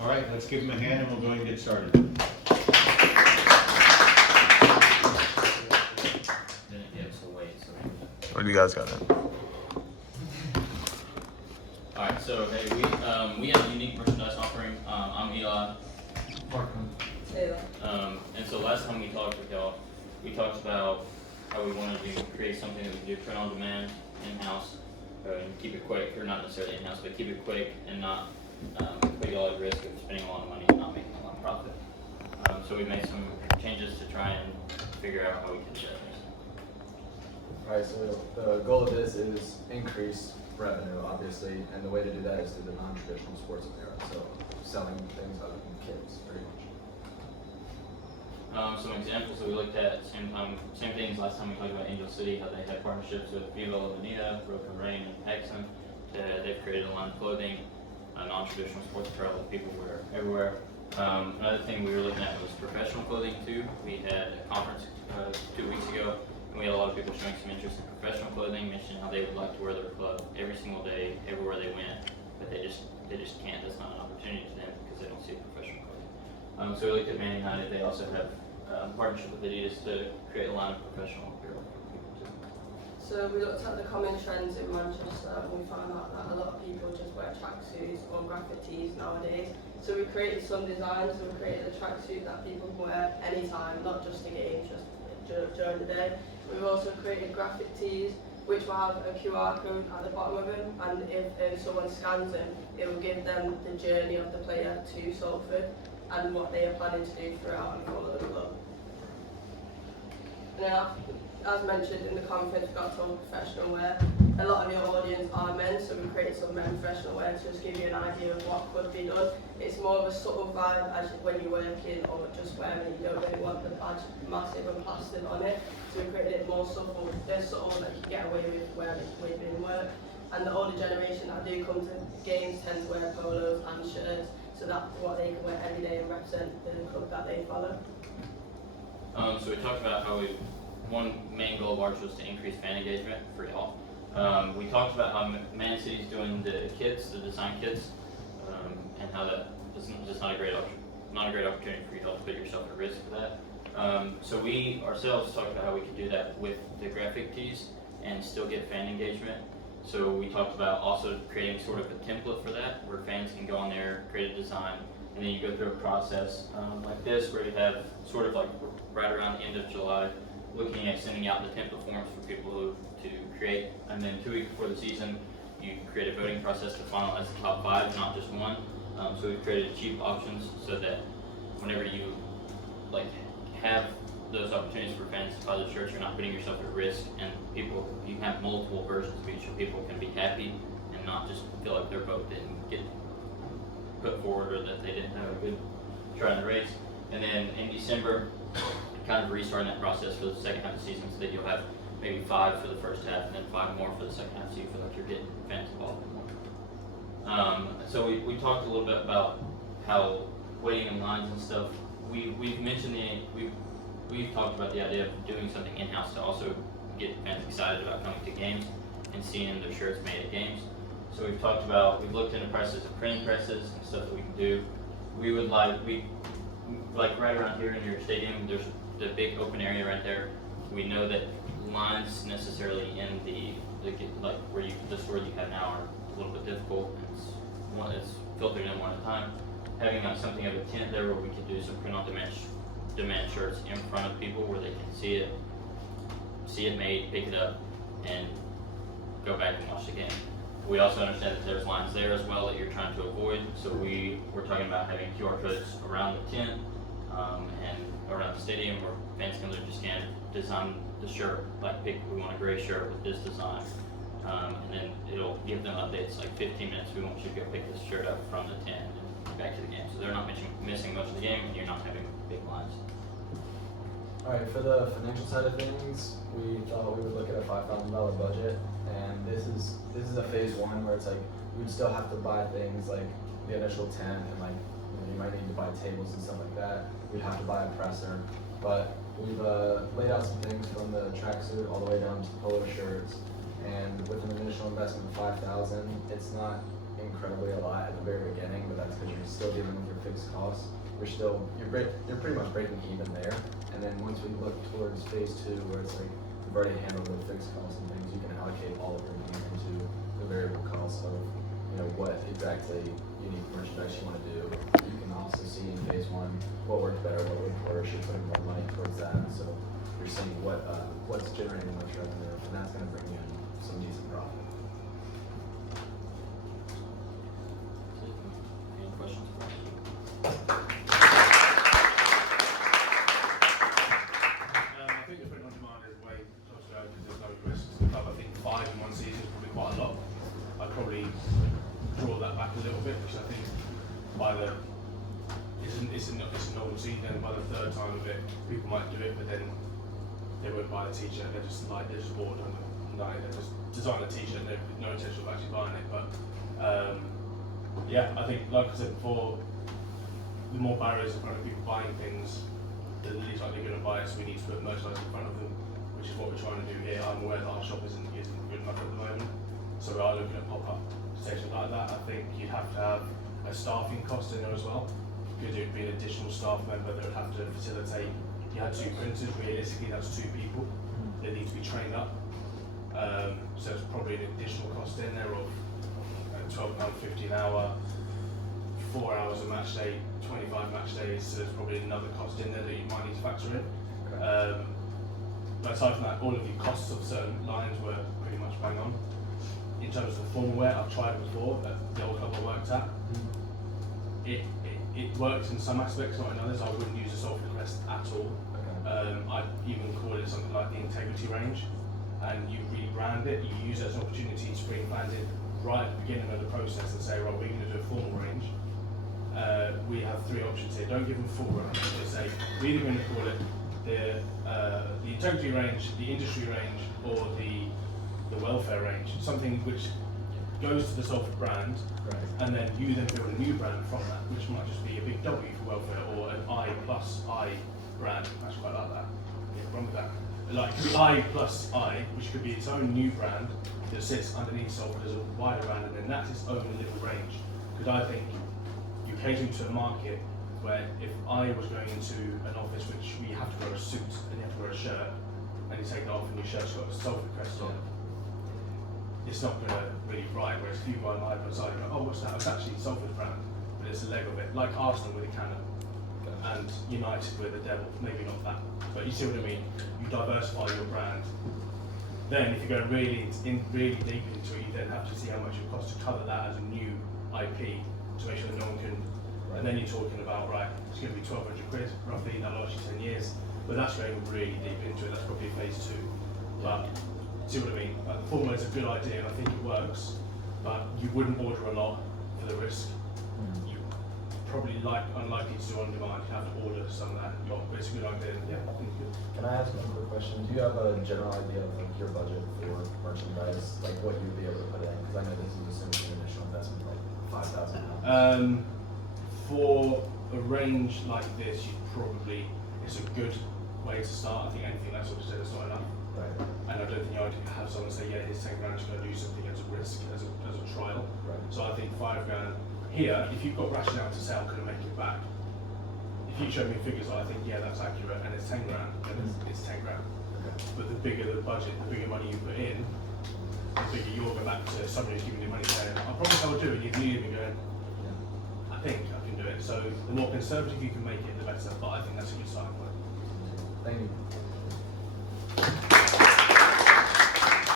All right, let's give them a hand and we'll go ahead and get started. What do you guys got then? Alright, so hey, we have a unique merchandise offering. I'm Eli. And so last time we talked with y'all, we talked about how we wanted to create something that we could do print on demand, in-house, and keep it quick, or not necessarily in-house, but keep it quick and not put y'all at risk of spending a lot of money and not making a lot of profit. So we made some changes to try and figure out how we can do that. Alright, so the goal of this is increase revenue, obviously, and the way to do that is through the non-traditional sports apparel. So selling things other than kids, pretty much. Some examples that we looked at, same things last time we talked about Angel City, how they had partnerships with Viva La Bonita, Broken Rain, and Hexon. They've created a line of clothing, non-traditional sports apparel that people wear everywhere. Another thing we were looking at was professional clothing too. We had a conference 2 weeks ago, and we had a lot of people showing some interest in professional clothing, mentioning how they would like to wear their club every single day, everywhere they went, but they just can't. That's not an opportunity to them because they don't see professional clothing. So we looked at Man United. They also have a partnership with Adidas to create a line of professional apparel for people too. So we looked at the common trends in Manchester and we found out that a lot of people just wear tracksuits or graphic tees nowadays. So we created some designs. So we created a tracksuit that people can wear anytime, not just a game, just during the day. We've also created graphic tees which will have a QR code at the bottom of them, and if someone scans them, it will give them the journey of the player to Salford and what they are planning to do throughout and follow the club. And then as mentioned in the conference, we got to talk professional wear. A lot of your audience are men, so we created some men professional wear to just give you an idea of what could be done. It's more of a subtle vibe as when you're working or just wearing it. You don't really want the badge massive and plastered on it. So we created it more subtle. They're subtle that you can get away with wearing in work. And the older generation that do come to games tend to wear polos and shirts, so that's what they can wear every day and represent the club that they follow. So we talked about how one main goal of ours was to increase fan engagement for y'all. We talked about how Man City's doing the kits, the design kits, and how that is just not a great opportunity for you to put yourself at risk for that. So we ourselves talked about how we could do that with the graphic tees and still get fan engagement. So we talked about also creating sort of a template for that, where fans can go on there, create a design, and then you go through a process like this, where you have sort of like right around the end of July, looking at sending out the template forms for people to create, and then 2 weeks before the season, you create a voting process to finalize the top 5, not just one. So we've created cheap options so that whenever you have those opportunities for fans to buy the shirts, you're not putting yourself at risk, and you have multiple versions of each so people can be happy and not just feel like their vote didn't get put forward or that they didn't have a good try in the race. And then in December, kind of restarting that process for the second half of the season, so that you'll have maybe 5 for the first half and then 5 more for the second half, so you feel like you're getting fans involved more. So we talked a little bit about how waiting in lines and stuff. We've mentioned we've talked about the idea of doing something in-house to also get fans excited about coming to games and seeing their shirts made at games. So we've looked into prices of printing presses and stuff that we can do. We would like right around here in your stadium, there's the big open area right there. We know that lines necessarily in the store you have now are a little bit difficult. It's filtered in one at a time. Having something of a tent there where we could do some print on demand shirts in front of people where they can see it made, pick it up, and go back and watch the game. We also understand that there's lines there as well that you're trying to avoid, so we're talking about having QR codes around the tent and around the stadium where fans can just scan, design the shirt, we want a gray shirt with this design, and then it'll give them updates like 15 minutes, we want you to go pick this shirt up from the tent and back to the game. So they're not missing much of the game and you're not having big lines. Alright, for the financial side of things, we thought we would look at a $5,000 budget, and this is a phase 1 where it's like we'd still have to buy things like the initial tent and you might need to buy tables and stuff like that. We'd have to buy a presser, but we've laid out some things from the tracksuit all the way down to polo shirts, and with an initial investment of $5,000, it's not incredibly a lot at the very beginning, but that's because you're still dealing with your fixed costs, you're pretty much breaking even there. And then once we look towards phase 2, where it's like you've already handled the fixed costs and things, you can allocate all of your money into the variable costs of what exactly unique merchandise you want to do. You can also see in phase 1 what worked better, what worked worse. You're putting more money towards that, so you're seeing what's generating the most revenue, and that's going to bring you in some decent profit. Any questions? I think the print on demand is way closer because there's no risks and stuff. I think 5 in one season is probably quite a lot. I'd probably draw that back a little bit because I think it's a normal season, and by the 3rd time of it, people might do it, but then they won't buy the t-shirt. They're just bored on the night. They just design a t-shirt with no intention of actually buying it. But yeah, I think, like I said before, the more barriers in front of people buying things, the least likely they're going to buy it. So we need to put merchandise in front of them, which is what we're trying to do here. I'm aware that our shop isn't good enough at the moment, so we are looking at pop-up stations like that. I think you'd have to have a staffing cost in there as well, because it would be an additional staff member that would have to facilitate. You had 2 printers, realistically that's 2 people. They need to be trained up. So it's probably an additional cost in there of £12.50 an hour, 4 hours a match day, 25 match days, so there's probably another cost in there that you might need to factor in. Okay. But aside from that, all of the costs of certain lines were pretty much bang on. In terms of formal wear, I've tried it before at the old club I worked at. It works in some aspects, not in others. I wouldn't use a Salford crest at all. Okay. I'd even call it something like the integrity range, and you rebrand it. You use it as an opportunity to bring fans in right at the beginning of the process and say, right, we're going to do a formal range. We have 3 options here. Don't give them full range. Just say we're either going to call it the integrity range, the industry range, or the welfare range. Something which goes to the Salford brand, Right. and then you then build a new brand from that, which might just be a big W for welfare, or an I plus I brand. I actually quite like that. Yeah, wrong with that. Like I plus I, which could be its own new brand that sits underneath Salford as a wider brand, and then that's its own little range. Because I think you cater to a market where if I was going into an office which we have to wear a suit and you have to wear a shirt, and you take it off and your shirt's got a Salford crest on, it's not going to really ride. Whereas if you go on live outside, you go, oh, what's that? It's actually Salford brand, but it's a leg of it, like Arsenal with a cannon, and United with a devil. Maybe not that, but you see what I mean. You diversify your brand. Then, if you go really deep into it, you then have to see how much it costs to cover that as a new IP to make sure that no one can. And then you're talking about, right, it's going to be 1,200 quid roughly. That lasts you 10 years, but that's going really deep into it. That's probably phase 2. But see what I mean? Like, the formula is a good idea, and I think it works. But you wouldn't order a lot for the risk. You probably unlikely to do on demand. You have to order some of that lot, but it's a good idea. Yeah, I think it's good. Can I ask one quick question? Do you have a general idea of like your budget for merchandise, like what you'd be able to put in? Because I know this is assuming an initial investment like £5,000. For a range like this, it's a good way to start. I think anything less, obviously, that's not enough. Right. And I don't think you would have someone say, yeah, here's 10 grand, just go do something as a risk, as a trial. Right. So I think 5 grand here, if you've got rationale to sell, can I make it back? If you show me figures, I think, yeah, that's accurate, and it's 10 grand, then it's 10 grand. Okay. But the bigger the budget, the bigger money you put in, the bigger you'll go back to somebody who's giving you money saying, I promise I will do it, you'd leave me going, I think I can do it. So the more conservative you can make it, the better, but I think that's a good starting point. Thank you.